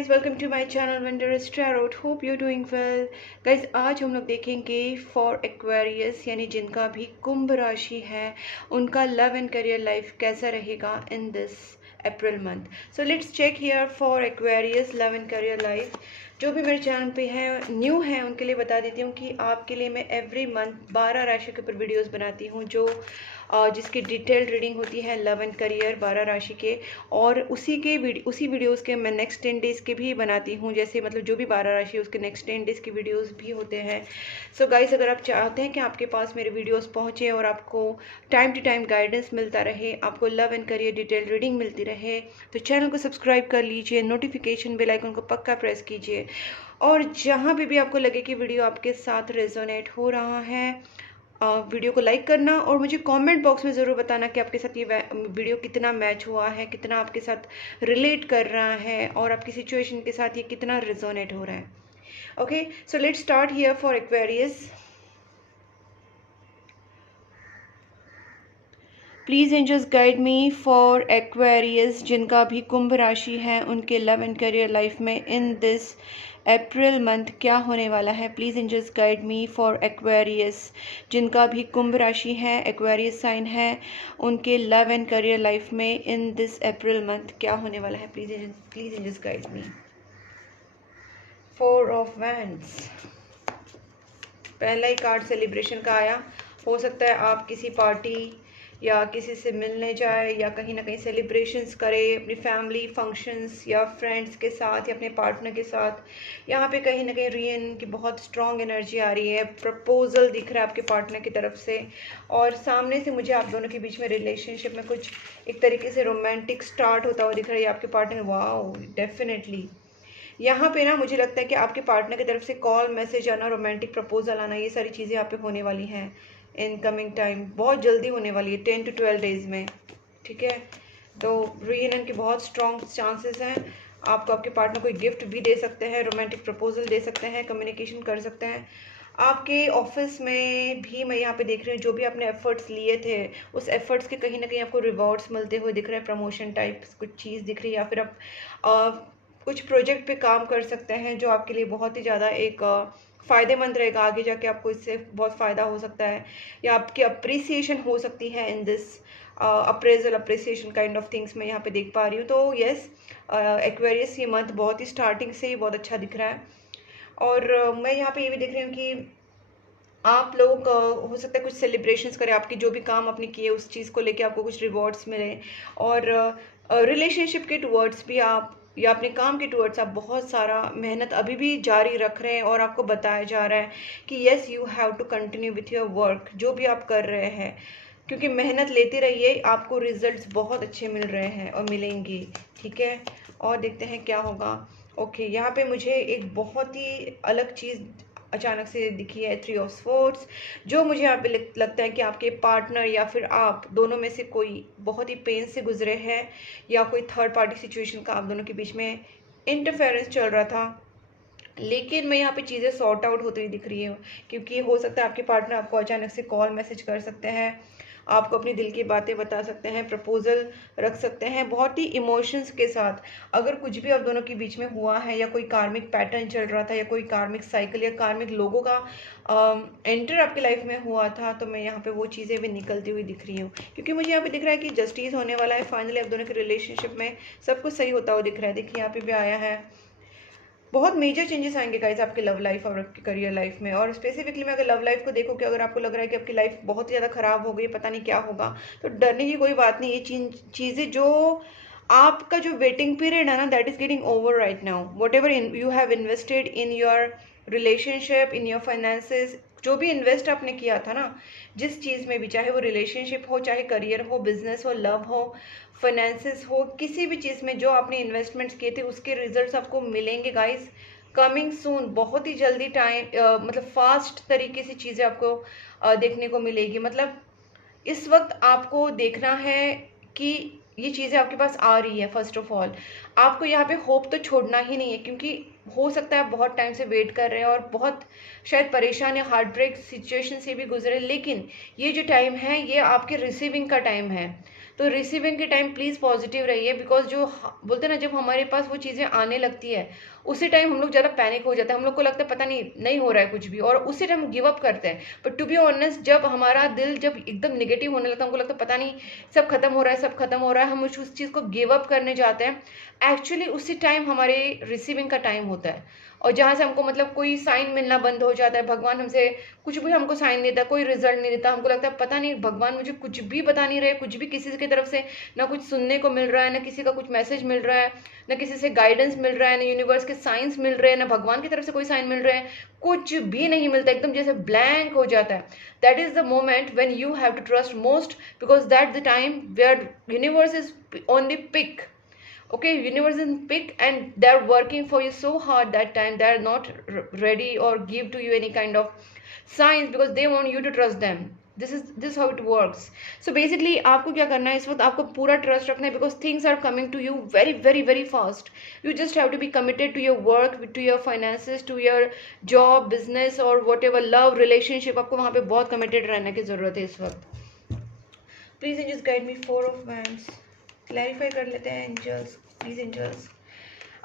Guys, welcome to my channel wondrous tarot. Hope you doing well. Guys, आज हम लोग देखेंगे फॉर एक्वेरियस यानी जिनका भी कुंभ राशि है, उनका लव एंड करियर लाइफ कैसा रहेगा in this April month. So let's check here for Aquarius love and career life. जो भी मेरे चैनल पे है न्यू है उनके लिए बता देती हूँ कि आपके लिए मैं एवरी मंथ 12 राशि के ऊपर वीडियोस बनाती हूँ, जो जिसकी डिटेल्ड रीडिंग होती है लव एंड करियर 12 राशि के। और उसी वीडियोस के मैं नेक्स्ट 10 डेज़ के भी बनाती हूँ, जैसे मतलब जो भी 12 राशि है उसके नेक्स्ट 10 डेज़ के वीडियोस भी होते हैं। सो गाइस, अगर आप चाहते हैं कि आपके पास मेरे वीडियोस पहुँचे और आपको टाइम टू टाइम गाइडेंस मिलता रहे, आपको love and career detail reading मिलती रहे, तो चैनल को सब्सक्राइब कर लीजिए, नोटिफिकेशन बेल आइकन को पक्का प्रेस कीजिए। और जहाँ भी आपको लगे कि वीडियो आपके साथ रेजोनेट हो रहा है, वीडियो को लाइक करना और मुझे कमेंट बॉक्स में ज़रूर बताना कि आपके साथ ये वीडियो कितना मैच हुआ है, कितना आपके साथ रिलेट कर रहा है और आपकी सिचुएशन के साथ ये कितना रेजोनेट हो रहा है। Okay, so let's start here for Aquarius. Please angels guide me for Aquarius जिनका भी कुंभ राशि है, उनके लव एंड करियर लाइफ में इन दिस अप्रैल मंथ क्या होने वाला है। Please angels guide me for Aquarius जिनका भी कुंभ राशि है, एक्वेरियस साइन है, उनके लव एंड करियर लाइफ में इन दिस अप्रैल मंथ क्या होने वाला है। Please angels guide me. 4 of wands, पहला ही कार्ड सेलिब्रेशन का आया। हो सकता है आप किसी पार्टी या किसी से मिलने जाए या कहीं ना कहीं सेलिब्रेशंस करे अपनी फैमिली फंक्शंस या फ्रेंड्स के साथ या अपने पार्टनर के साथ। यहाँ पे कहीं ना कहीं रियन की बहुत स्ट्रॉन्ग एनर्जी आ रही है, प्रपोजल दिख रहा है आपके पार्टनर की तरफ से, और सामने से मुझे आप दोनों के बीच में रिलेशनशिप में कुछ एक तरीके से रोमांटिक स्टार्ट होता हुआ दिख रहा है आपके पार्टनर। वाओ, डेफिनेटली यहाँ पे ना मुझे लगता है कि आपके पार्टनर की तरफ से कॉल, मैसेज आना, रोमांटिक प्रपोजल आना, ये सारी चीज़ें यहाँ पे होने वाली हैं इन कमिंग टाइम, बहुत जल्दी होने वाली है 10 to 12 डेज में। ठीक है, तो रीयूनियन के बहुत स्ट्रॉन्ग चांसेस हैं। आपको आपके पार्टनर कोई गिफ्ट भी दे सकते हैं, रोमांटिक प्रपोजल दे सकते हैं, कम्युनिकेशन कर सकते हैं। आपके ऑफिस में भी मैं यहाँ पे देख रही हूँ, जो भी आपने एफर्ट्स लिए थे उस एफर्ट्स के कहीं ना कहीं आपको रिवॉर्ड्स मिलते हुए दिख रहे हैं, प्रमोशन टाइप कुछ चीज़ दिख रही है, या फिर आप कुछ प्रोजेक्ट पे काम कर सकते हैं जो आपके लिए बहुत ही ज़्यादा एक फ़ायदेमंद रहेगा। आगे जाके आपको इससे बहुत फ़ायदा हो सकता है, या आपकी अप्रिसिएशन हो सकती है in this appraisal, appreciation kind of things मैं यहाँ पे देख पा रही हूँ। तो यस, एक्वेरियस ये मंथ बहुत ही स्टार्टिंग से ही बहुत अच्छा दिख रहा है। और मैं यहाँ पे ये भी देख रही हूँ कि आप लोग हो सकता है कुछ सेलिब्रेशंस करें, आपकी जो भी काम आपने किए उस चीज़ को लेके आपको कुछ रिवॉर्ड्स मिले, और रिलेशनशिप के टुवर्ड्स भी आप या अपने काम के टुवर्ड्स आप बहुत सारा मेहनत अभी भी जारी रख रहे हैं, और आपको बताया जा रहा है कि yes you have to continue with your work, जो भी आप कर रहे हैं, क्योंकि मेहनत लेते रहिए, आपको रिजल्ट्स बहुत अच्छे मिल रहे हैं और मिलेंगे। ठीक है, और देखते हैं क्या होगा। ओके, यहाँ पे मुझे एक बहुत ही अलग चीज़ अचानक से दिखी है, 3 ऑफ स्वॉर्ड्स, जो मुझे यहाँ पे लगता है कि आपके पार्टनर या फिर आप दोनों में से कोई बहुत ही पेन से गुजरे हैं, या कोई थर्ड पार्टी सिचुएशन का आप दोनों के बीच में इंटरफेरेंस चल रहा था, लेकिन मैं यहाँ पे चीज़ें सॉर्ट आउट होती हुई दिख रही है। क्योंकि हो सकता है आपके पार्टनर आपको अचानक से कॉल मैसेज कर सकते हैं, आपको अपनी दिल की बातें बता सकते हैं, प्रपोजल रख सकते हैं बहुत ही इमोशंस के साथ। अगर कुछ भी आप दोनों के बीच में हुआ है, या कोई कार्मिक पैटर्न चल रहा था, या कोई कार्मिक साइकिल या कार्मिक लोगों का एंटर आपकी लाइफ में हुआ था, तो मैं यहाँ पे वो चीज़ें भी निकलती हुई दिख रही हूँ। क्योंकि मुझे यहाँ पे दिख रहा है कि जस्टिस होने वाला है फाइनली, आप दोनों के रिलेशनशिप में सब कुछ सही होता हुआ दिख रहा है। देखिए यहाँ पे भी आया है, बहुत मेजर चेंजेस आएंगे गाइस आपके लव लाइफ और आपकी करियर लाइफ में। और स्पेसिफिकली मैं अगर लव लाइफ को देखूँ कि अगर आपको लग रहा है कि आपकी लाइफ बहुत ही ज़्यादा ख़राब हो गई, पता नहीं क्या होगा, तो डरने की कोई बात नहीं। ये चीज़ें जो आपका जो वेटिंग पीरियड है ना, that is getting over right now. What ever you have invested in your relationship, in your finances, जो भी इन्वेस्ट आपने किया था ना जिस चीज़ में भी, चाहे वो रिलेशनशिप हो, चाहे करियर हो, बिजनेस हो, लव हो, फाइनेंसेस हो, किसी भी चीज़ में जो आपने इन्वेस्टमेंट्स किए थे उसके रिजल्ट्स आपको मिलेंगे गाइस, कमिंग सून, बहुत ही जल्दी टाइम, मतलब फास्ट तरीके से चीज़ें आपको देखने को मिलेगी। मतलब इस वक्त आपको देखना है कि ये चीज़ें आपके पास आ रही है। फर्स्ट ऑफ ऑल आपको यहाँ पे होप तो छोड़ना ही नहीं है, क्योंकि हो सकता है आप बहुत टाइम से वेट कर रहे हैं और बहुत शायद परेशान या हार्ट ब्रेक सिचुएशन से भी गुजरे, लेकिन ये जो टाइम है ये आपके रिसीविंग का टाइम है। तो रिसीविंग के टाइम प्लीज़ पॉजिटिव रहिए, बिकॉज जो बोलते हैं ना, जब हमारे पास वो चीज़ें आने लगती है उसी टाइम हम लोग ज़्यादा पैनिक हो जाते हैं, हम लोग को लगता है पता नहीं हो रहा है कुछ भी, और उसी टाइम गिव अप करते हैं। बट टू बी ऑनेस्ट, जब हमारा दिल जब एकदम नेगेटिव होने लगता है, हमको लगता है पता नहीं सब खत्म हो रहा है, सब खत्म हो रहा है, हम उस चीज़ को गिव अप करने जाते हैं। एक्चुअली उसी टाइम हमारे रिसीविंग का टाइम होता है, और जहाँ से हमको मतलब कोई साइन मिलना बंद हो जाता है, भगवान हमसे कुछ भी हमको साइन नहीं देता, कोई रिजल्ट नहीं देता, हमको लगता है पता नहीं भगवान मुझे कुछ भी बता नहीं रहे, कुछ भी किसी की तरफ से ना कुछ सुनने को मिल रहा है, ना किसी का कुछ मैसेज मिल रहा है, ना किसी से गाइडेंस मिल रहा है, ना यूनिवर्स के साइंस मिल रहे हैं, ना भगवान की तरफ से कोई साइन मिल रहे हैं, कुछ भी नहीं मिलता, एकदम जैसे ब्लैंक हो जाता है। That is the moment when you have to trust most, because that the time where universe is on the peak. Okay, universe is pick, and they're working for you so hard that time. They're not ready or give to you any kind of signs, because they want you to trust them. This how it works. So basically आपको क्या करना है इस वक्त, आपको पूरा trust रखना है, because things are coming to you very very very fast. You just have to be committed to your work, to your finances, to your job, business or whatever, love, relationship. आपको वहाँ पे बहुत committed रहने की ज़रूरत है इस वक्त. Please just guide me 4 of Wands. Clarify कर लेते हैं angels, please angels.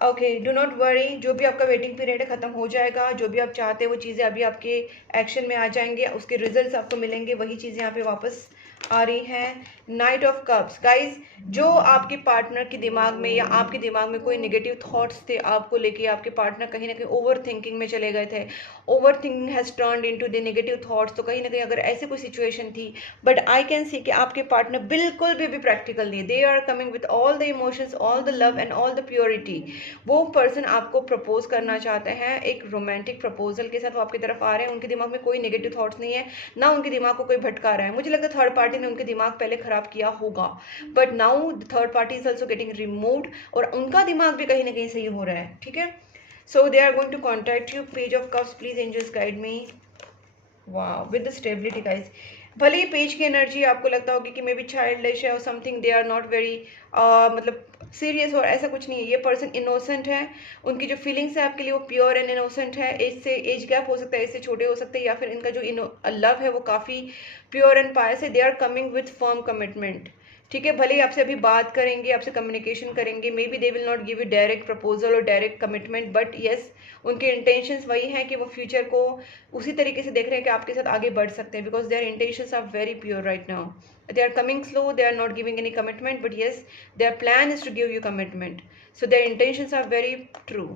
Okay, do not worry, जो भी आपका वेटिंग पीरियड है ख़त्म हो जाएगा, जो भी आप चाहते हैं वो चीज़ें अभी आपके एक्शन में आ जाएंगे, उसके रिजल्ट्स आपको मिलेंगे, वही चीज़ें यहाँ पे वापस आ रही हैं. Night of cups. गाइज, जो आपके पार्टनर के दिमाग में या आपके दिमाग में कोई नेगेटिव थॉट्स थे आपको लेके, आपके पार्टनर कहीं ना कहीं ओवर थिंकिंग में चले गए थे, over thinking has turned into the negative thoughts, तो कहीं ना कहीं अगर ऐसी कोई सिचुएशन थी, बट आई कैन सी कि आपके पार्टनर बिल्कुल भी प्रैक्टिकल नहीं, they are coming with all the emotions, all the love and all the purity. वो पर्सन आपको प्रपोज करना चाहते हैं एक रोमांटिक प्रपोजल के साथ, वो आपकी तरफ आ रहे हैं, उनके दिमाग में कोई नेगेटिव थॉट्स नहीं है, ना उनके दिमाग को कोई भटका रहा है. मुझे लगता है थर्ड पार्टी ने उनके दिमाग पहले खराब किया होगा, but now the third party is also getting removed, और उनका दिमाग भी कहीं ना कहीं सही हो रहा है. ठीक है, so they are going to contact you. Page of cups, please angels guide me. Wow, with the stability guys. भले ही पेज की एनर्जी आपको लगता होगी कि मे बी चाइल्डिश है और something, they are not very मतलब सीरियस, और ऐसा कुछ नहीं है. ये पर्सन इनोसेंट है, उनकी जो फीलिंग्स है आपके लिए वो प्योर एंड इनोसेंट है. एज से एज गैप हो सकता है, एज से छोटे हो सकते हैं, या फिर इनका जो लव है वो काफ़ी प्योर एंड पायस है. They are coming with firm commitment. ठीक है, भले ही आपसे अभी बात करेंगे, आपसे कम्युनिकेशन करेंगे, may be they will not give you direct proposal और डायरेक्ट कमिटमेंट, बट येस, उनके इंटेंशंस वही हैं कि वो फ्यूचर को उसी तरीके से देख रहे हैं कि आपके साथ आगे बढ़ सकते हैं, because their intentions are very pure right now. They are coming slow, they are not giving any commitment, but yes, their plan is to give you commitment, so their intentions are very true.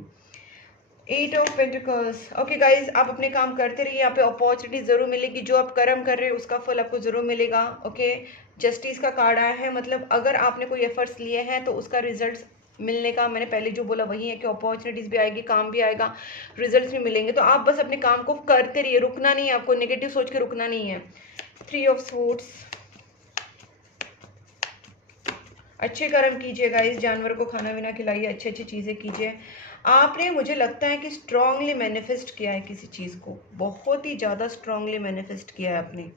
8 of Pentacles. Okay guys, आप अपने काम करते रहिए, यहाँ पे opportunity ज़रूर मिलेगी, जो आप कर्म कर रहे हैं उसका फल आपको ज़रूर मिलेगा. ओके, जस्टिस का कार्ड आया है, मतलब अगर आपने कोई एफर्ट्स लिए हैं तो उसका रिजल्ट मिलने का, मैंने पहले जो बोला वही है कि अपॉर्चुनिटीज़ भी आएगी, काम भी आएगा, रिजल्ट्स भी मिलेंगे. तो आप बस अपने काम को करते रहिए, रुकना नहीं है आपको, नेगेटिव सोच के रुकना नहीं है. 3 of Swords. अच्छे कर्म कीजिए गाइस, जानवर को खाना पीना खिलाइए, अच्छी अच्छी चीज़ें कीजिए. आपने, मुझे लगता है कि स्ट्रांगली मैनिफेस्ट किया है किसी चीज़ को, बहुत ही ज़्यादा स्ट्रांगली मैनिफेस्ट किया है आपने.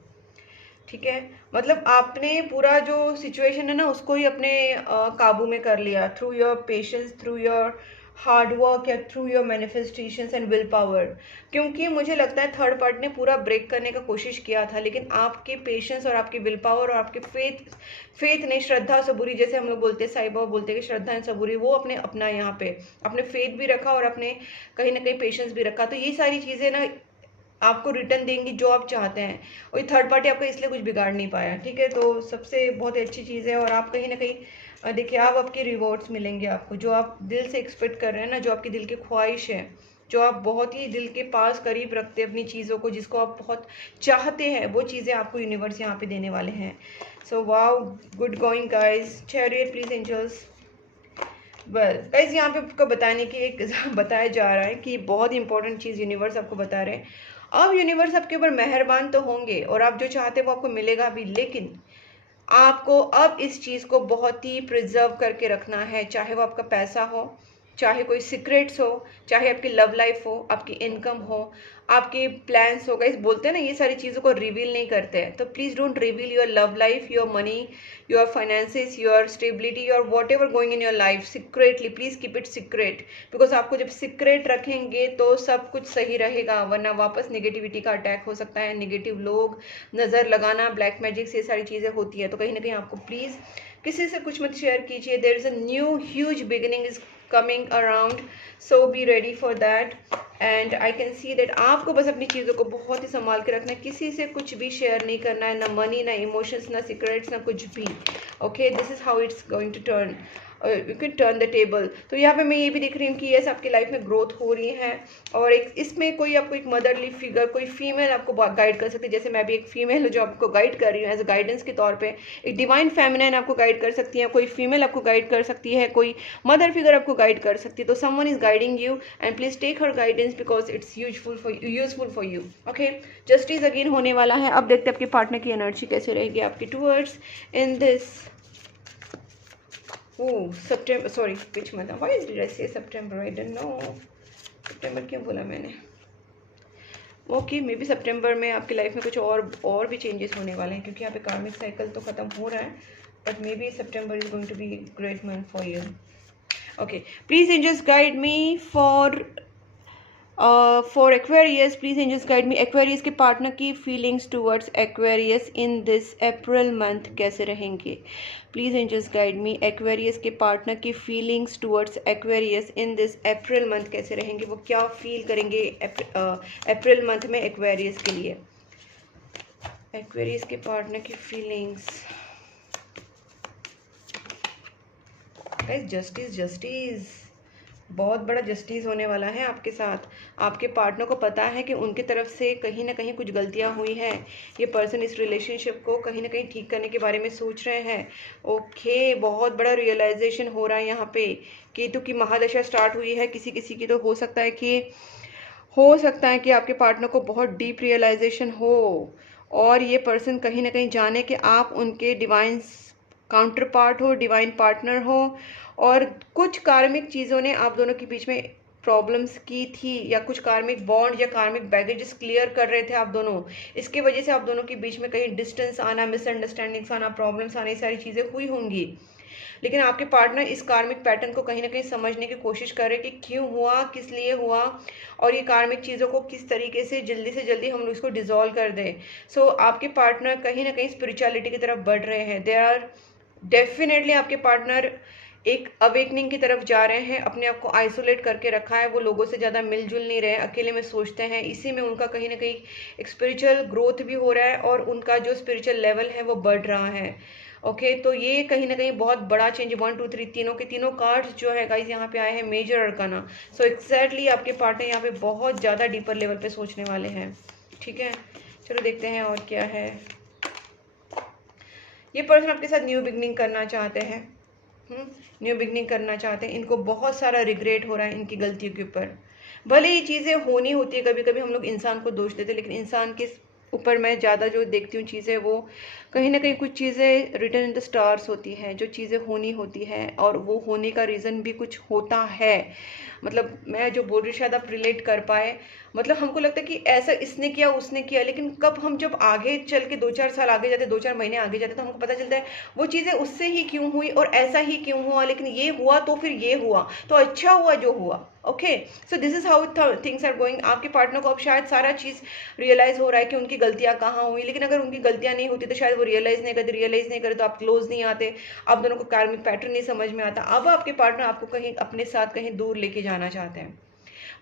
ठीक है, मतलब आपने पूरा जो सिचुएशन है ना उसको ही अपने काबू में कर लिया, through your patience, through your hard work, या through your manifestations and will power. क्योंकि मुझे लगता है थर्ड पार्टी ने पूरा ब्रेक करने का कोशिश किया था, लेकिन आपके पेशेंस और आपकी विल पावर और आपके फेथ ने, श्रद्धा सबूरी जैसे हम लोग बोलते हैं, साईं बाबा बोलते हैं कि श्रद्धा एंड सबूरी, वो अपने अपना यहाँ पे अपने फेथ भी रखा और अपने कहीं ना कहीं पेशेंस भी रखा. तो ये सारी चीज़ें ना आपको रिटर्न देंगी जो आप चाहते हैं, और ये थर्ड पार्टी आपको इसलिए कुछ बिगाड़ नहीं पाया. ठीक है, तो सबसे बहुत अच्छी चीज़ है, और आप कहीं ना कहीं देखिए आप आपके रिवॉर्ड्स मिलेंगे आपको, जो आप दिल से एक्सपेक्ट कर रहे हैं ना, जो आपकी दिल की ख्वाहिश है, जो आप बहुत ही दिल के पास करीब रखते हैं अपनी चीज़ों को, जिसको आप बहुत चाहते हैं, वो चीज़ें आपको यूनिवर्स यहाँ पे देने वाले हैं. So wow, good going guys. Chariot please angels. Well guys, यहाँ पे आपको बताने की एक बताया जा रहा है कि बहुत ही इंपॉर्टेंट चीज़ यूनिवर्स आपको बता रहे हैं. अब यूनिवर्स आपके ऊपर मेहरबान तो होंगे और आप जो चाहते हैं वो आपको मिलेगा भी, लेकिन आपको अब इस चीज़ को बहुत ही प्रिजर्व करके रखना है, चाहे वो आपका पैसा हो, चाहे कोई सीक्रेट्स हो, चाहे आपकी लव लाइफ हो, आपकी इनकम हो, आपके प्लान्स हो। गाइस बोलते हैं ना ये सारी चीज़ों को रिवील नहीं करते हैं, तो please don't reveal your love life, your money, your finances, your stability, your what ever going in your life secretly. Please keep it secret, because आपको जब सीक्रेट रखेंगे तो सब कुछ सही रहेगा, वरना वापस निगेटिविटी का अटैक हो सकता है। निगेटिव लोग, नज़र लगाना, ब्लैक मैजिक, ये सारी चीज़ें होती है। तो कहीं ना कहीं आपको प्लीज़ किसी से कुछ मत शेयर कीजिए। There is a new huge beginning is coming around, so be ready for that, and I can see that आपको बस अपनी चीज़ों को बहुत ही संभाल के रखना है, किसी से कुछ भी शेयर नहीं करना है, ना मनी, ना इमोशंस, ना सीक्रेट्स, ना कुछ भी। Okay, this is how it's going to turn, you can turn the table. तो यहाँ पे मैं ये भी दिख रही हूँ कि यस आपकी लाइफ में ग्रोथ हो रही है, और एक इसमें कोई आपको एक मदरली फिगर, कोई फीमेल आपको गाइड कर सकती है। जैसे मैं भी एक फीमेल हूँ जो आपको गाइड कर रही हूँ एज अ गाइडेंस के तौर पे। एक डिवाइन फेमिनाइन आपको गाइड कर सकती है, कोई फीमेल आपको गाइड कर सकती है, कोई मदर फिगर आपको गाइड कर सकती है। तो someone is guiding you and please take her guidance because it's useful for you. Okay, justice again होने वाला है। अब देखते हैं आपके पार्टनर की एनर्जी कैसे रहेगी आपकी towards in this September, sorry, which month? Why did I say September? I don't know. September क्यों बोला मैंने? ओके, मे बी सितंबर में आपकी लाइफ में कुछ और भी चेंजेस होने वाले हैं, क्योंकि यहाँ पे कार्मिक साइकिल तो ख़त्म हो रहा है, but maybe September is going to be great month for you. Okay, please angels guide me for Aquarius, please angels guide me. Aquarius के पार्टनर की feelings towards Aquarius in this April month कैसे रहेंगे? Please angels guide me. Aquarius के partner की feelings towards Aquarius in this April month कैसे रहेंगे? वो क्या फील करेंगे अप्रैल मंथ में एक्वेरियस के लिए? एक्वेरियस के पार्टनर की फीलिंग्स। जस्टिस बहुत बड़ा जस्टिस होने वाला है आपके साथ। आपके पार्टनर को पता है कि उनकी तरफ से कहीं ना कहीं कुछ गलतियां हुई हैं। ये पर्सन इस रिलेशनशिप को कहीं ना कहीं ठीक करने के बारे में सोच रहे हैं। ओके, बहुत बड़ा रियलाइजेशन हो रहा है यहाँ पे। केतु की महादशा स्टार्ट हुई है किसी किसी की, तो हो सकता है कि आपके पार्टनर को बहुत डीप रियलाइजेशन हो, और ये पर्सन कहीं ना कहीं जाने कि आप उनके डिवाइन काउंटर पार्ट हो, डिवाइन पार्टनर हो, और कुछ कार्मिक चीज़ों ने आप दोनों के बीच में प्रॉब्लम्स की थी, या कुछ कार्मिक बॉन्ड या कार्मिक बैगेजेस क्लियर कर रहे थे आप दोनों। इसके वजह से आप दोनों के बीच में कहीं डिस्टेंस आना, मिसअंडरस्टैंडिंग्स आना, प्रॉब्लम्स आना, ये सारी चीज़ें हुई होंगी। लेकिन आपके पार्टनर इस कार्मिक पैटर्न को कहीं ना कहीं समझने की कोशिश कर रहे कि क्यों हुआ, किस लिए हुआ, और ये कार्मिक चीज़ों को किस तरीके से जल्दी हम इसको डिजॉल्व कर दें। सो आपके पार्टनर कहीं ना कहीं स्पिरिचुअलिटी की तरफ बढ़ रहे हैं। दे आर डेफिनेटली, आपके पार्टनर एक अवेकनिंग की तरफ जा रहे हैं। अपने आप को आइसोलेट करके रखा है, वो लोगों से ज़्यादा मिलजुल नहीं रहे, अकेले में सोचते हैं। इसी में उनका कहीं ना कहीं एक स्पिरिचुअल ग्रोथ भी हो रहा है, और उनका जो स्पिरिचुअल लेवल है वो बढ़ रहा है। ओके, तो ये कहीं ना कहीं बहुत बड़ा चेंज, 1 2 3 तीनों के तीनों कार्ड्स जो है गाइस यहाँ पे आए हैं मेजर अरकाना। सो एग्जैक्टली आपके पार्टनर यहाँ पे बहुत ज़्यादा डीपर लेवल पे सोचने वाले हैं। ठीक है, चलो देखते हैं और क्या है। ये पर्सन आपके साथ न्यू बिगनिंग करना चाहते हैं। न्यू बिगनिंग करना चाहते हैं। इनको बहुत सारा रिग्रेट हो रहा है इनकी गलतियों के ऊपर। भले ये चीज़ें होनी होती है, कभी कभी हम लोग इंसान को दोष देते हैं, लेकिन इंसान के ऊपर मैं ज़्यादा जो देखती हूँ चीज़ें, वो कहीं ना कहीं कुछ चीज़ें रिटन इन द स्टार्स होती हैं, जो चीज़ें होनी होती हैं, और वो होने का रीज़न भी कुछ होता है। मतलब मैं जो बोल रही शायद आप रिलेट कर पाए। मतलब हमको लगता है कि ऐसा इसने किया, उसने किया, लेकिन कब हम जब आगे चल के 2-4 साल आगे जाते, 2-4 महीने आगे जाते, तो हमको पता चलता है वो चीज़ें उससे ही क्यों हुई और ऐसा ही क्यों हुआ, लेकिन ये हुआ तो फिर ये हुआ, तो अच्छा हुआ जो हुआ। Okay, so this is how things are going. आपके पार्टनर को अब शायद सारा चीज़ रियलाइज हो रहा है कि उनकी गलतियां कहाँ हुई, लेकिन अगर उनकी गलतियां नहीं होती तो शायद वो रियलाइज नहीं करे तो आप क्लोज नहीं आते, आप दोनों को कार्मिक पैटर्न नहीं समझ में आता। अब आपके पार्टनर आपको कहीं अपने साथ कहीं दूर लेके जाना चाहते हैं।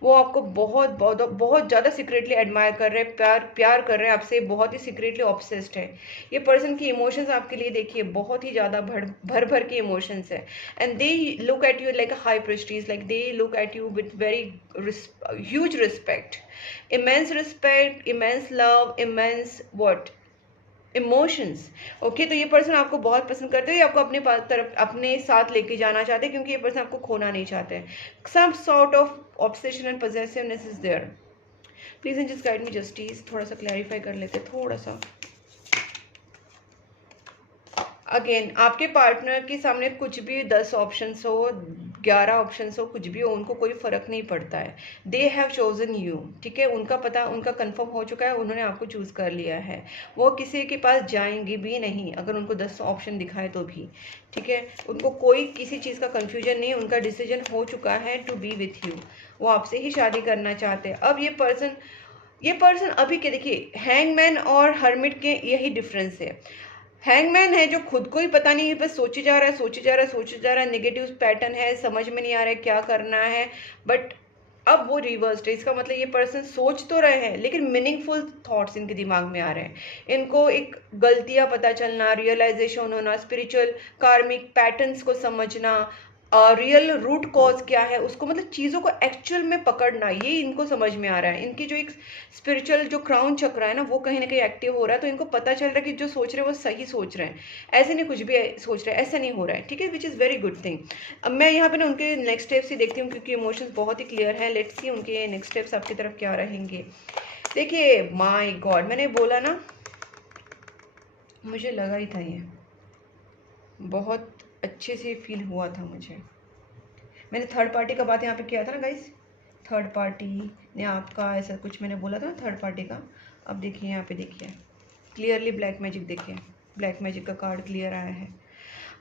वो आपको बहुत बहुत बहुत ज़्यादा सीक्रेटली एडमायर कर रहे हैं, प्यार कर रहे हैं आपसे, बहुत ही सीक्रेटली ऑब्सेस्ड है। ये पर्सन की इमोशंस आपके लिए देखिए बहुत ही ज़्यादा भर भर के इमोशंस है, and they look at you like a high Prestige, like they look at you with very huge respect, immense love, immense what emotions. Okay, तो ये पर्सन आपको बहुत पसंद करते हैं, ये आपको अपने तरफ अपने साथ लेके जाना चाहते हैं, क्योंकि ये पर्सन आपको खोना नहीं चाहते। Some sort of obsession and possessiveness is there. Please just guide me justice, थोड़ा सा क्लैरिफाई कर लेते, थोड़ा सा। अगेन आपके पार्टनर के सामने कुछ भी 10 ऑप्शंस हो, 11 ऑप्शन हो, कुछ भी हो, उनको कोई फ़र्क नहीं पड़ता है। दे हैव चोजन यू, ठीक है, उनका पता, उनका कंफर्म हो चुका है, उन्होंने आपको चूज़ कर लिया है। वो किसी के पास जाएंगे भी नहीं अगर उनको 10 ऑप्शन दिखाए तो भी, ठीक है। उनको कोई किसी चीज़ का कन्फ्यूजन नहीं, उनका डिसीजन हो चुका है टू बी विथ यू। वो आपसे ही शादी करना चाहते हैं। अब ये पर्सन अभी के देखिए, हैंगमैन और हर्मिट के यही डिफरेंस है। हैंगमैन है जो खुद को ही पता नहीं है, बस सोचे जा रहा है, सोचे जा रहा है, सोचे जा रहा है, नेगेटिव पैटर्न है, समझ में नहीं आ रहा है क्या करना है। बट अब वो रिवर्स्ड है। इसका मतलब ये पर्सन सोच तो रहे हैं लेकिन मीनिंगफुल थॉट्स इनके दिमाग में आ रहे हैं। इनको एक गलतियां पता चलना, रियलाइजेशन होना, स्पिरिचुअल कार्मिक पैटर्न्स को समझना, रियल रूट कॉज क्या है उसको, मतलब चीज़ों को एक्चुअल में पकड़ना, ये इनको समझ में आ रहा है। इनकी जो एक स्पिरिचुअल जो क्राउन चक्र है ना, वो कहीं ना कहीं एक्टिव हो रहा है। तो इनको पता चल रहा है कि जो सोच रहे हैं वो सही सोच रहे हैं, ऐसे नहीं कुछ भी सोच रहे हैं, ऐसा नहीं हो रहा है, ठीक है, which is very good thing. अब मैं यहाँ पे ना उनके नेक्स्ट स्टेप्स ही देखती हूँ क्योंकि इमोशंस बहुत ही क्लियर है। लेट्स सी उनके नेक्स्ट स्टेप्स आपकी तरफ क्या रहेंगे। देखिए माय गॉड, मैंने बोला ना, मुझे लगा ही था, ये बहुत अच्छे से फील हुआ था मुझे। मैंने थर्ड पार्टी का बात यहाँ पे किया था ना गाइस, थर्ड पार्टी ने आपका ऐसा कुछ मैंने बोला था ना थर्ड पार्टी का। अब देखिए यहाँ पे, देखिए क्लियरली ब्लैक मैजिक, देखिए ब्लैक मैजिक का कार्ड क्लियर आया है।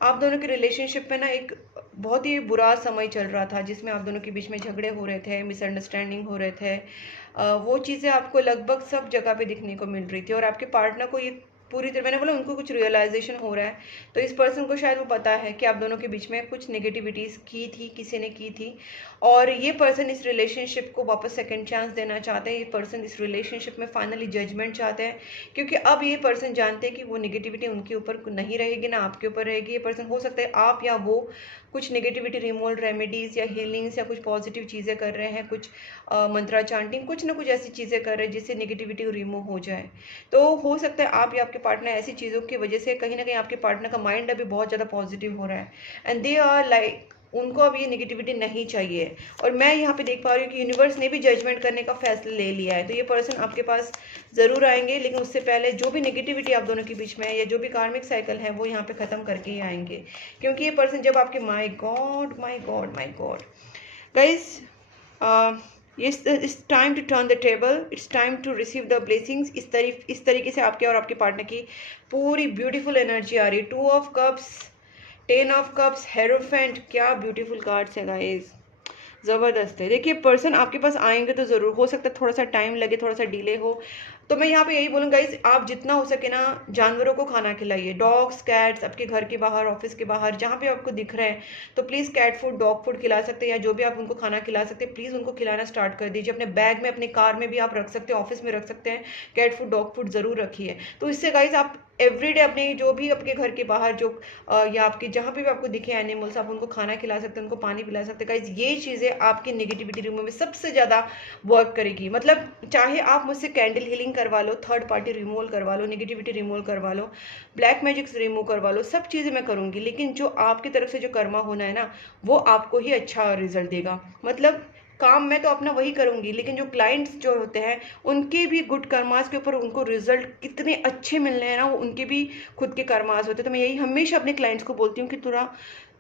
आप दोनों के रिलेशनशिप में ना एक बहुत ही बुरा समय चल रहा था जिसमें आप दोनों के बीच में झगड़े हो रहे थे, मिसअंडरस्टैंडिंग हो रहे थे। वो चीज़ें आपको लगभग सब जगह पे दिखने को मिल रही थी और आपके पार्टनर को ये पूरी तरह, मैंने बोला उनको कुछ रियलाइजेशन हो रहा है। तो इस पर्सन को शायद वो पता है कि आप दोनों के बीच में कुछ नेगेटिविटीज़ की थी, किसी ने की थी, और ये पर्सन इस रिलेशनशिप को वापस सेकंड चांस देना चाहते हैं। ये पर्सन इस रिलेशनशिप में फाइनली जजमेंट चाहते हैं क्योंकि अब ये पर्सन जानते हैं कि वो नेगेटिविटी उनके ऊपर नहीं रहेगी, ना आपके ऊपर रहेगी। ये पर्सन, हो सकता है आप या वो कुछ नेगेटिविटी रिमूवल रेमेडीज़ या हीलिंग्स या कुछ पॉजिटिव चीज़ें कर रहे हैं, कुछ मंत्रा चांटिंग, कुछ ना कुछ ऐसी चीज़ें कर रहे हैं जिससे नेगेटिविटी रिमूव हो जाए। तो हो सकता है आप या आपके पार्टनर ऐसी चीज़ों की वजह से कहीं ना कहीं आपके पार्टनर का माइंड अभी बहुत ज़्यादा पॉजिटिव हो रहा है एंड दे आर लाइक, उनको अब ये नेगेटिविटी नहीं चाहिए। और मैं यहाँ पे देख पा रही हूँ कि यूनिवर्स ने भी जजमेंट करने का फैसला ले लिया है। तो ये पर्सन आपके पास ज़रूर आएंगे, लेकिन उससे पहले जो भी नेगेटिविटी आप दोनों के बीच में है या जो भी कार्मिक साइकिल है वो यहाँ पे ख़त्म करके ही आएंगे। क्योंकि ये पर्सन जब आपके, my god my god my god guys, it's time to turn the table, it's time to receive the blessings. इस तरीके से आपके और आपके पार्टनर की पूरी ब्यूटीफुल एनर्जी आ रही है। 2 of cups, 10 of cups, hierophant, क्या ब्यूटीफुल कार्ड्स है गाइस, ज़बरदस्त है। देखिए पर्सन आपके पास आएंगे तो ज़रूर, हो सकता है थोड़ा सा टाइम लगे, थोड़ा सा डिले हो। तो मैं यहाँ पे यही बोलूँगा गाइस, आप जितना हो सके ना जानवरों को खाना खिलाइए, डॉग्स, कैट्स, आपके घर के बाहर, ऑफिस के बाहर, जहाँ पे आपको दिख रहे हैं। तो please cat food, dog food खिला सकते हैं या जो भी आप उनको खाना खिला सकते हैं, प्लीज़ उनको खिलाना स्टार्ट कर दीजिए। अपने बैग में, अपने कार में भी आप रख सकते हैं, ऑफिस में रख सकते हैं, कैट फूड, डॉग फूड ज़रूर रखिए। तो इससे गाइस आप एवरीडे अपने जो भी आपके घर के बाहर जो या आपके जहाँ पे भी आपको दिखे एनिमल्स, आप उनको खाना खिला सकते हैं, उनको पानी पिला सकते हैं। गाइस ये चीज़ें आपकी नेगेटिविटी रिमूव में सबसे ज़्यादा वर्क करेगी। मतलब चाहे आप मुझसे कैंडल हीलिंग करवा लो, थर्ड पार्टी रिमूवल करवा लो, नेगेटिविटी रिमूवल करवा लो, ब्लैक मैजिक्स रिमूव करवा लो, सब चीज़ें मैं करूँगी, लेकिन जो आपकी तरफ से जो कर्मा होना है ना, वो आपको ही अच्छा रिजल्ट देगा। मतलब काम मैं तो अपना वही करूँगी, लेकिन जो क्लाइंट्स जो होते हैं उनके भी गुड कर्मास के ऊपर उनको रिजल्ट कितने अच्छे मिलने हैं ना, वो उनके भी खुद के कर्मास होते हैं। तो मैं यही हमेशा अपने क्लाइंट्स को बोलती हूँ कि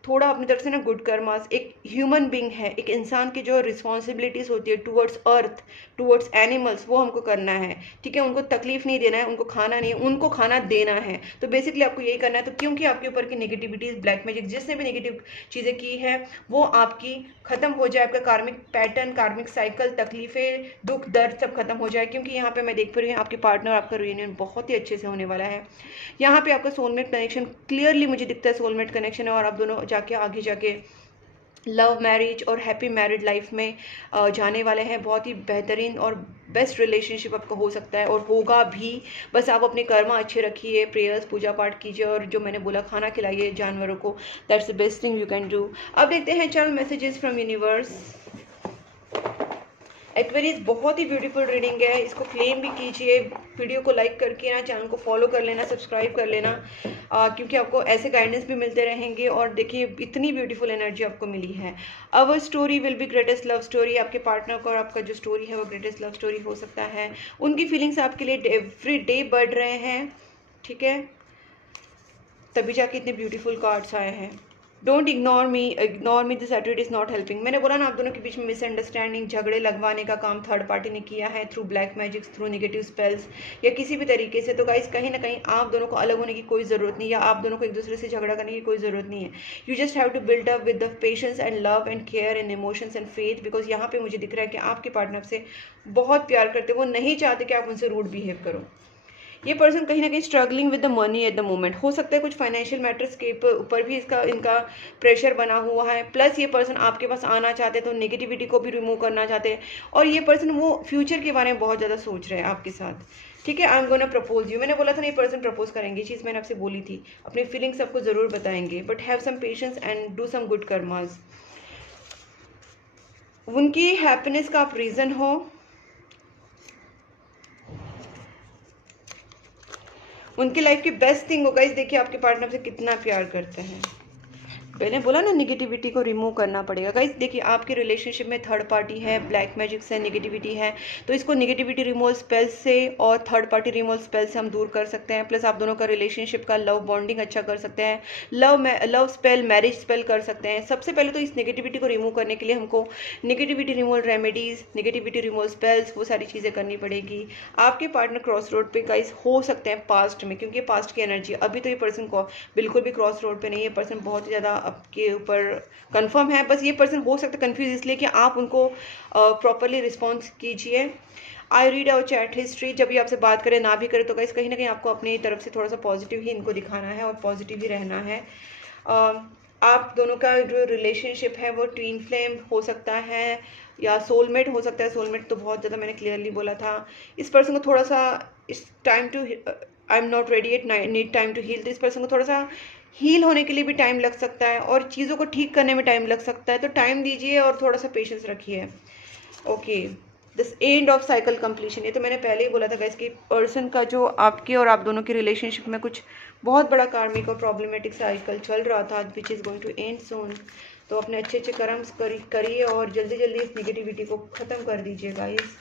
थोड़ा अपनी तरफ से ना गुड कर्मास, एक ह्यूमन बींग है, एक इंसान की जो रिस्पॉन्सिबिलिटीज़ होती है टूवर्ड्स अर्थ, टूवर्ड्स एनिमल्स, वो हमको करना है, ठीक है। उनको तकलीफ नहीं देना है, उनको खाना नहीं, उनको खाना देना है। तो बेसिकली आपको यही करना है। तो क्योंकि आपके ऊपर की नेगेटिविटीज़, ब्लैक मैजिक, जिसने भी नेगेटिव चीज़ें की है वो आपकी ख़त्म हो जाए, आपका कार्मिक पैटर्न, कार्मिक साइकिल, तकलीफ़ें, दुख दर्द सब खत्म हो जाए। क्योंकि यहाँ पे मैं देख पा रही हूँ आपके पार्टनर, आपका रियूनियन बहुत ही अच्छे से होने वाला है। यहाँ पे आपका सोलमेट कनेक्शन क्लियरली मुझे दिखता है, सोलमेट कनेक्शन है, और आप दोनों जाके आगे जाके लव मैरिज और हैप्पी मैरिड लाइफ में जाने वाले हैं। बहुत ही बेहतरीन और बेस्ट रिलेशनशिप आपका हो सकता है और होगा भी। बस आप अपने कर्मा अच्छे रखिए, प्रेयर्स, पूजा पाठ कीजिए, और जो मैंने बोला खाना खिलाइए जानवरों को, that's the best thing you can do. अब देखते हैं channel messages from universe. Aquarius बहुत ही ब्यूटीफुल रीडिंग है, इसको क्लेम भी कीजिए, वीडियो को लाइक करके ना चैनल को फॉलो कर लेना, सब्सक्राइब कर लेना, क्योंकि आपको ऐसे गाइडेंस भी मिलते रहेंगे। और देखिए इतनी ब्यूटीफुल एनर्जी आपको मिली है। Our story will be greatest love story. आपके पार्टनर का और आपका जो स्टोरी है वो ग्रेटेस्ट लव स्टोरी हो सकता है। उनकी फीलिंग्स आपके लिए एवरी डे बढ़ रहे हैं, ठीक है, तभी जाके इतने ब्यूटीफुल कार्ड्स आए हैं। Don't ignore me, this attitude is not helping. मैंने बोला ना आप दोनों के बीच में मिसअंडरस्टैंडिंग, झगड़े लगवाने का काम थर्ड पार्टी ने किया है through black magics, through negative spells या किसी भी तरीके से। तो गाइस कहीं ना कहीं आप दोनों को अलग होने की कोई ज़रूरत नहीं, या आप दोनों को एक दूसरे से झगड़ा करने की कोई ज़रूरत नहीं है। You just have to build up with the patience and love and care and emotions and faith, because यहाँ पे मुझे दिख रहा है कि आपके पार्टनर से बहुत प्यार करते, वो नहीं चाहते कि आप उनसे रूड बिहेव करो। ये पर्सन कहीं ना कहीं struggling with the money at the moment, हो सकता है कुछ फाइनेंशियल मैटर्स के ऊपर भी इनका प्रेशर बना हुआ है। प्लस ये पर्सन आपके पास आना चाहते हैं तो नेगेटिविटी को भी रिमूव करना चाहते हैं, और ये पर्सन वो फ्यूचर के बारे में बहुत ज़्यादा सोच रहे हैं आपके साथ। ठीक है, I am gonna propose you, मैंने बोला था ना ये पर्सन प्रपोज करेंगे, चीज़ मैंने आपसे बोली थी। अपनी फीलिंग्स आपको ज़रूर बताएंगे, but have some patience and do some good karmas. उनकी हैप्पीनेस का आप रीज़न हो, उनकी लाइफ की बेस्ट थिंग होगा। इस देखिए आपके पार्टनर से कितना प्यार करते हैं। मैंने बोला ना नेगेटिविटी को रिमूव करना पड़ेगा। गाइस देखिए आपके रिलेशनशिप में थर्ड पार्टी है, ब्लैक मैजिक से नेगेटिविटी है, तो इसको नेगेटिविटी रिमूवल स्पेल्स से और थर्ड पार्टी रिमूवल स्पेल से हम दूर कर सकते हैं। प्लस आप दोनों का रिलेशनशिप का लव बॉन्डिंग अच्छा कर सकते हैं, लव स्पेल, मैरिज स्पेल कर सकते हैं। सबसे पहले तो इस नेगेटिविटी को रिमूव करने के लिए हमको negativity removal remedies, negativity removal spells, वो सारी चीज़ें करनी पड़ेगी। आपके पार्टनर क्रॉस रोड पे गाइस हो सकते हैं पास्ट में, क्योंकि पास्ट की एनर्जी, अभी तो ये पर्सन को बिल्कुल भी क्रॉस रोड पे नहीं है। पर्सन बहुत ही ज़्यादा आपके ऊपर कंफर्म है। बस ये पर्सन हो सकता है कंफ्यूज इसलिए कि आप उनको प्रॉपरली रिस्पॉन्स कीजिए। I read our chat history, जब भी आपसे बात करें ना भी करें तो गाइस कहीं ना कहीं आपको अपनी तरफ से थोड़ा सा पॉजिटिव ही इनको दिखाना है और पॉजिटिव ही रहना है। आप दोनों का जो रिलेशनशिप है वो ट्विन फ्लेम हो सकता है या सोलमेट हो सकता है। सोलमेट तो बहुत ज़्यादा मैंने क्लियरली बोला था। इस पर्सन को थोड़ा सा इस time to, I am not ready at need time to heal, तो इस पर्सन को थोड़ा सा हील होने के लिए भी टाइम लग सकता है और चीज़ों को ठीक करने में टाइम लग सकता है। तो टाइम दीजिए और थोड़ा सा पेशेंस रखिए। Okay, this end of cycle completion, ये तो मैंने पहले ही बोला था गाइस कि पर्सन का जो आपके और आप दोनों की रिलेशनशिप में कुछ बहुत बड़ा कार्मिक और प्रॉब्लमेटिक साइकिल चल रहा था which is going to end soon. तो अपने अच्छे अच्छे कर्म करिए और जल्दी जल्दी इस नेगेटिविटी को ख़त्म कर दीजिए गाइस।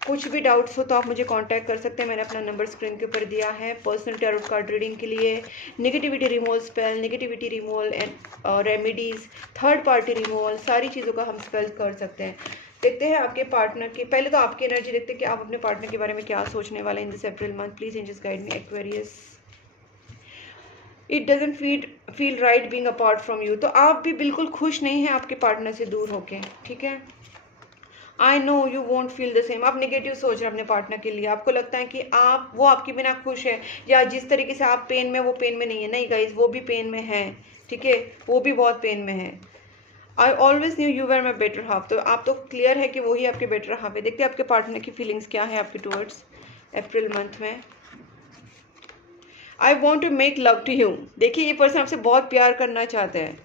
कुछ भी डाउट्स हो तो आप मुझे कांटेक्ट कर सकते हैं, मैंने अपना नंबर स्क्रीन के ऊपर दिया है। पर्सनल टैरोट कार्ड रीडिंग के लिए negativity removal spell, negativity removal and remedies, third party removal, सारी चीज़ों का हम स्पेल कर सकते हैं। देखते हैं आपके पार्टनर की, पहले तो आपकी एनर्जी देखते हैं कि आप अपने पार्टनर के बारे में क्या सोचने वाले in this April month. Please angels guide me. Aquarius, it doesn't feel right being apart from you, तो आप भी बिल्कुल खुश नहीं हैं आपके पार्टनर से दूर होके। ठीक है, I know you want feel the same, आप नेगेटिव सोच रहे हैं अपने पार्टनर के लिए। आपको लगता है कि वो आपके बिना खुश है, या जिस तरीके से आप पेन में वो पेन में नहीं है। नहीं गाइज, वो भी पेन में है। ठीक है, वो भी बहुत पेन में है। I always knew you were my better half, तो आप तो क्लियर है कि वही आपके बेटर हाफ है। देखते हैं आपके पार्टनर की फीलिंग्स क्या है आपके टूवर्ड्स अप्रैल मंथ में। I want to make love to you, देखिए ये पर्सन आपसे बहुत प्यार करना चाहते हैं।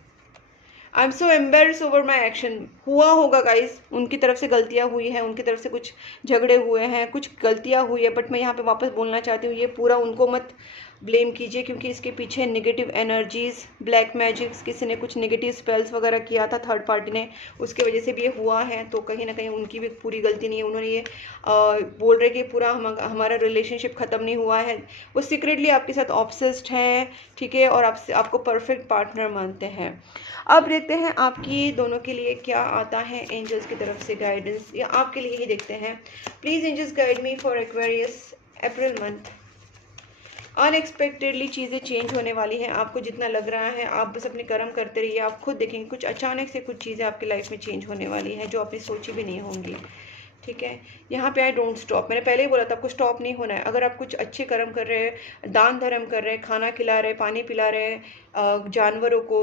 I am so embarrassed over my action, हुआ होगा गाइज, उनकी तरफ से गलतियाँ हुई हैं, उनकी तरफ से कुछ झगड़े हुए हैं, कुछ गलतियाँ हुई है, बट मैं यहाँ पे वापस बोलना चाहती हूँ ये पूरा उनको मत ब्लेम कीजिए, क्योंकि इसके पीछे नेगेटिव एनर्जीज, ब्लैक मैजिक्स, किसी ने कुछ नेगेटिव स्पेल्स वगैरह किया था थर्ड पार्टी ने, उसके वजह से भी ये हुआ है। तो कहीं ना कहीं उनकी भी पूरी गलती नहीं है। उन्होंने ये बोल रहे कि पूरा हमारा रिलेशनशिप ख़त्म नहीं हुआ है, वो सीक्रेटली आपके साथ ऑब्सेस्ड हैं। ठीक है, और आपको परफेक्ट पार्टनर मानते हैं। अब देखते हैं आपकी दोनों के लिए क्या आता है एंजल्स की तरफ से गाइडेंस, या आपके लिए ही देखते हैं। Please angels guide me for Aquarius April month. Unexpectedly चीज़ें चेंज होने वाली हैं, आपको जितना लग रहा है आप बस अपने कर्म करते रहिए, आप खुद देखेंगे कुछ अचानक से कुछ चीज़ें आपकी लाइफ में चेंज होने वाली हैं जो आपने सोची भी नहीं होंगी। ठीक है, यहाँ पे आई डोंट स्टॉप, मैंने पहले ही बोला था आपको स्टॉप नहीं होना है। अगर आप कुछ अच्छे कर्म कर रहे हैं, दान धर्म कर रहे हैं, खाना खिला रहे हैं, पानी पिला रहे हैं जानवरों को,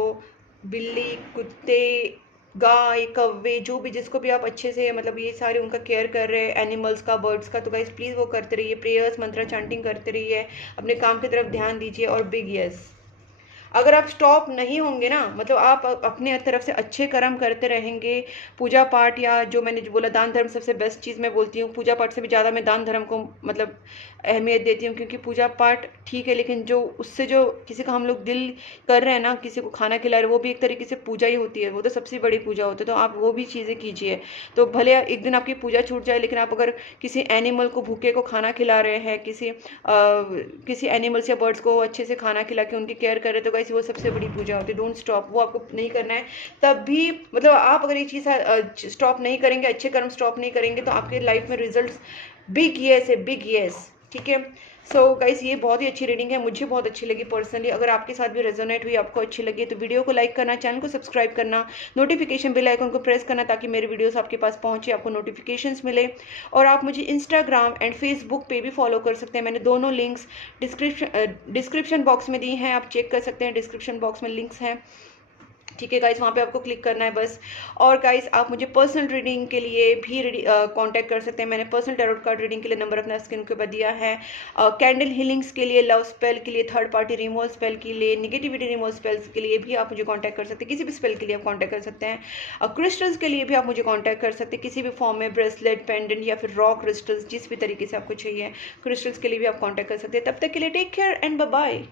बिल्ली, कुत्ते, गाय, कौवे, जो भी जिसको भी आप अच्छे से मतलब ये सारे उनका केयर कर रहे हैं, एनिमल्स का, बर्ड्स का, तो गाइस प्लीज़ वो करते रहिए। प्रेयर्स, मंत्रा चैंटिंग करते रहिए, अपने काम की तरफ ध्यान दीजिए। और बिग यस, अगर आप स्टॉप नहीं होंगे ना, मतलब आप अपने तरफ से अच्छे कर्म करते रहेंगे, पूजा पाठ, या जो मैंने जो बोला दान धर्म, सबसे बेस्ट चीज़ मैं बोलती हूँ। पूजा पाठ से भी ज़्यादा मैं दान धर्म को मतलब अहमियत देती हूँ, क्योंकि पूजा पाठ ठीक है, लेकिन जो उससे जो किसी का हम लोग दिल कर रहे हैं ना, किसी को खाना खिला रहे, वो भी एक तरीके से पूजा ही होती है, वो तो सबसे बड़ी पूजा होती है। तो आप वो भी चीज़ें कीजिए। तो भले एक दिन आपकी पूजा छूट जाए, लेकिन आप अगर किसी एनिमल को, भूखे को खाना खिला रहे हैं, किसी एनिमल्स या बर्ड्स को अच्छे से खाना खिला के उनकी केयर कर रहे, तो गाइस वो सबसे बड़ी पूजा होती है। डोंट स्टॉप, वो आपको नहीं करना है। तब भी मतलब आप अगर ये चीज़ स्टॉप नहीं करेंगे, अच्छे कर्म स्टॉप नहीं करेंगे, तो आपके लाइफ में रिजल्ट्स बिग येस है, बिग येस। ठीक है, सो गाइस ये बहुत ही अच्छी रीडिंग है, मुझे बहुत अच्छी लगी पर्सनली। अगर आपके साथ भी रेजोनेट हुई, आपको अच्छी लगी, तो वीडियो को लाइक करना, चैनल को सब्सक्राइब करना, नोटिफिकेशन बेल आइकन को प्रेस करना, ताकि मेरे वीडियोस आपके पास पहुंचे, आपको नोटिफिकेशंस मिले। और आप मुझे इंस्टाग्राम एंड फेसबुक पे भी फॉलो कर सकते हैं। मैंने दोनों लिंक्स डिस्क्रिप्शन बॉक्स में दी हैं, आप चेक कर सकते हैं, डिस्क्रिप्शन बॉक्स में लिंक्स हैं। ठीक है गाइस, वहाँ पे आपको क्लिक करना है बस। और गाइस आप मुझे पर्सनल रीडिंग के लिए भी कांटेक्ट कर सकते हैं। मैंने पर्सनल टैरोट कार्ड रीडिंग के लिए नंबर अपना स्क्रीन के ऊपर दिया है। कैंडल हीलिंग्स के लिए, लव स्पेल के लिए, थर्ड पार्टी रिमूवल स्पेल के लिए, निगेटिविटी रिमूवल स्पेल्स के लिए भी आप मुझे कॉन्टैक्ट कर सकते हैं। किसी भी स्पेल के लिए आप कॉन्टैक्ट कर सकते हैं। क्रिस्टल्स के लिए भी आप मुझे कॉन्टैक्ट कर सकते हैं, किसी भी फॉर्म में, ब्रेसलेट, पेंडेंट या फिर रॉ क्रिस्टल्स, जिस भी तरीके से आपको चाहिए, क्रिस्टल्स के लिए भी आप कॉन्टैक्ट कर सकते हैं। तब तक के लिए take care and bye bye.